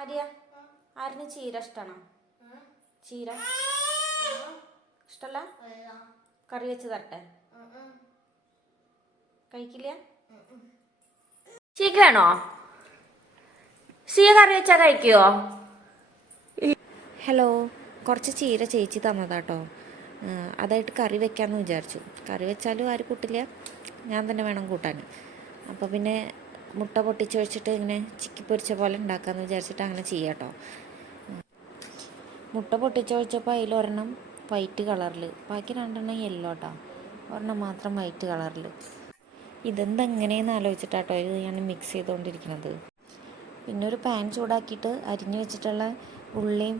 ആര്യ ആരിന് ചീര ഇഷ്ടമാണോ? ചീര ഇഷ്ടല്ല? കറി വെച്ച് തരട്ടെ? കഴിക്കില്ല? ചീക്ക് വേണോ? ചീര കറി വെച്ചാൽ കഴിക്കുമോ? ഹലോ, കുറച്ച് ചീര ചേച്ചി തന്നതാട്ടോ. അതായിട്ട് കറി വെക്കാമെന്ന് വിചാരിച്ചു. കറി വെച്ചാലും ആരും കൂട്ടില്ല, ഞാൻ തന്നെ വേണം കൂട്ടാൻ. അപ്പോൾ പിന്നെ മുട്ട പൊട്ടിച്ച് വെച്ചിട്ട് ഇങ്ങനെ ചിക്കി പൊരിച്ച പോലെ ഉണ്ടാക്കാമെന്ന് വിചാരിച്ചിട്ട് അങ്ങനെ ചെയ്യാം കേട്ടോ. മുട്ട പൊട്ടിച്ച് വെച്ചപ്പോൾ അതിലൊരെണ്ണം വൈറ്റ് കളറിൽ, ബാക്കി രണ്ടെണ്ണം യെല്ലോ കേട്ടോ, ഒരെണ്ണം മാത്രം വൈറ്റ് കളറിൽ. ഇതെന്തെങ്ങനെയെന്ന് ആലോചിച്ചിട്ടാട്ടോ ഇത് ഞാൻ മിക്സ് ചെയ്തുകൊണ്ടിരിക്കുന്നത്. പിന്നെ ഒരു പാൻ ചൂടാക്കിയിട്ട് അരിഞ്ഞു വെച്ചിട്ടുള്ള ഉള്ളിയും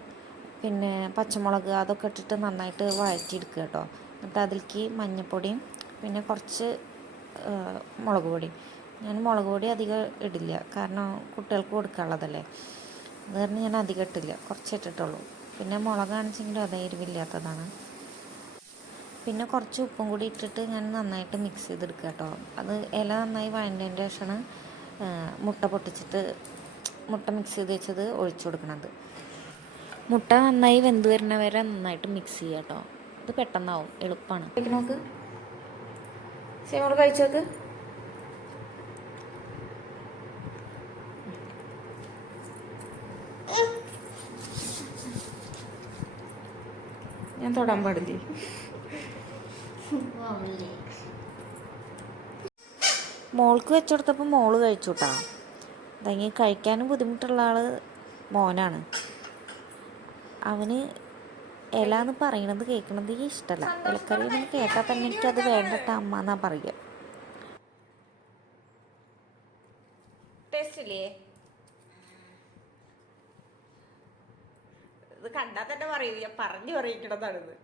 പിന്നെ പച്ചമുളക് അതൊക്കെ ഇട്ടിട്ട് നന്നായിട്ട് വഴറ്റിയെടുക്കുക കേട്ടോ. എന്നിട്ട് അതിലേക്ക് മഞ്ഞൾപ്പൊടിയും പിന്നെ കുറച്ച് മുളക് പൊടിയും. ഞാൻ മുളക് പൊടി അധികം ഇടില്ല, കാരണം കുട്ടികൾക്ക് കൊടുക്കാനുള്ളതല്ലേ. അത് കാരണം ഞാൻ അധികം ഇട്ടില്ല, കുറച്ച് ഇട്ടിട്ടുള്ളൂ. പിന്നെ മുളകാണെച്ചെങ്കിലും അതേ എരിവില്ലാത്തതാണ്. പിന്നെ കുറച്ച് ഉപ്പും കൂടി ഇട്ടിട്ട് ഞാൻ നന്നായിട്ട് മിക്സ് ചെയ്തെടുക്കുക കേട്ടോ. അത് ഇല നന്നായി വഴണ്ടതിൻ്റെ ശേഷമാണ് മുട്ട മിക്സ് ചെയ്ത് വെച്ചത് ഒഴിച്ചു കൊടുക്കണത്. മുട്ട നന്നായി വെന്ത് വരുന്ന വരെ നന്നായിട്ട് മിക്സ് ചെയ്യുക കേട്ടോ. ഇത് പെട്ടെന്നാവും, എളുപ്പമാണ്. നോക്ക് സീമോൾ കഴിച്ചു നോക്ക്. ഞാൻ തൊടാൻ പാടില്ലേ? മോൾക്ക് വെച്ചുകൊടുത്തപ്പോൾ മോള് കഴിച്ചു കേട്ടോ. അതെങ്കിൽ കഴിക്കാനും ബുദ്ധിമുട്ടുള്ള ആൾ മോനാണ്. അവന് ഇല എന്ന് പറയണത് കേൾക്കണത് ഇഷ്ടമല്ല. ഇലക്കറി എന്ന് കേട്ടാൽ തന്നെ എനിക്കത് വേണ്ടട്ട അമ്മ എന്നാ പറയുക. ടേസ്റ്റ് ഇല്ലേ? ഇത് കണ്ടാൽ തന്നെ പറയൂ, ഞാൻ പറഞ്ഞു പറയിക്കണതാണിത്.